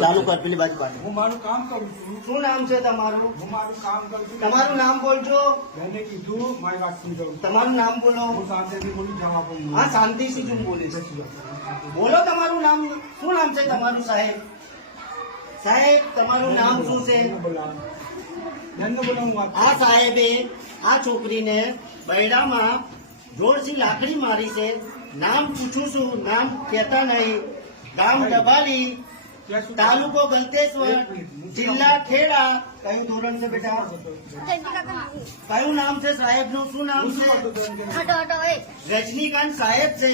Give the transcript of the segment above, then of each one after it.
ચાલુ કર પેલી બાજુ બાજુ હું મારું કામ કરું છું. શું નામ છે તમારું? હું મારું કામ કરું છું. તમારું નામ બોલજો. મેને કીધું મારી વાત સમજાવું. તમારું નામ બોલો. હું શાંતિથી બોલું, જવાબ આપું. હા, શાંતિથી જ હું બોલીશ. બોલો તમારું નામ. શું નામ છે તમારું સાહેબ? સાહેબ તમારું નામ શું છે? આ સાહેબે આ છોકરીને બૈડામાં જોરથી લાકડી મારી છે. નામ પૂછું છું, નામ કહેતા નહીં. ગામ ડબાલી, તાલુકો ગલતેશ્વર, જિલ્લા ખેડા. કયું ધોરણ છે બેટા? કયું નામ છે સાહેબ નું? શું નામ છે? રજનીકાંત સાહેબ છે.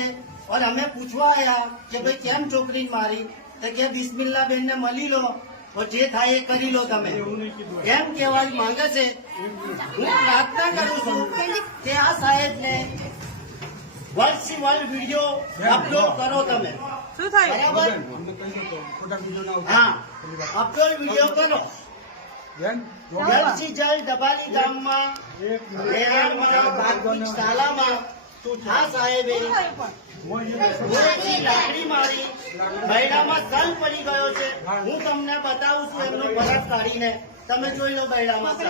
और અમે પૂછવા આયા કે ભાઈ કેમ છોકરી મારી? તો કે બિસ્મિલ્લા બેન ને મળી લો, જે થાય એ કરી લો. તમે કેમ કહેવા માંગે છે? હું પ્રાર્થના કરું છું કે આ સાહેબ ને વર્લ્ડ વિડીયો અપલોડ કરો. તમે શું થાય? બરાબર? હા, અપલોડ વિડીયો કરો. જલ્દથી જલ્દ ડબાલી ગામમાં પ્રાથમિક શાળામાં આ સાહેબે લાકડી મારી, બૈડામાં સલ પડી ગયો છે. હું તમને બતાવું છું એમનો ફરક કાઢીને. તમે જોઈ લો બૈડામાં સલ.